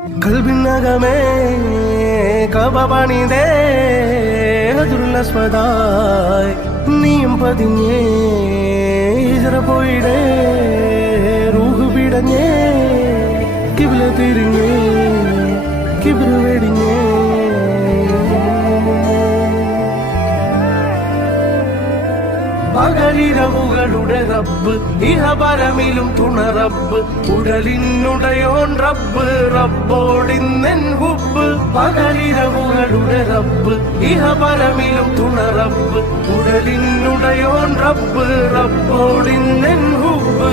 കൽബിനകമേ കബപണിതേ ഹജറുൽ നീയും പതിഞ്ഞേ ഹിജ്റ പോയിടേ റൂഹ് പിടഞ്ഞേ കിബ്ല തിരിഞ്ഞേ കിബ്റ് വെടിഞ്ഞേ പകലിരവുകളുടെ റബ്ബ് ഇഹപരമിലും തുണ റബ്ബ് ഉടലിനുടയോൻ റബ്ബ് റബ്ബോടിന്നെൻ ഹുബ്ബ് പകലിരവുകളുടെ റബ്ബ് ഇഹപരമിലും തുണ റബ്ബ് ഉടലിനുടയോൻ റബ്ബ് റബ്ബോടിന്നെൻ ഹുബ്ബ്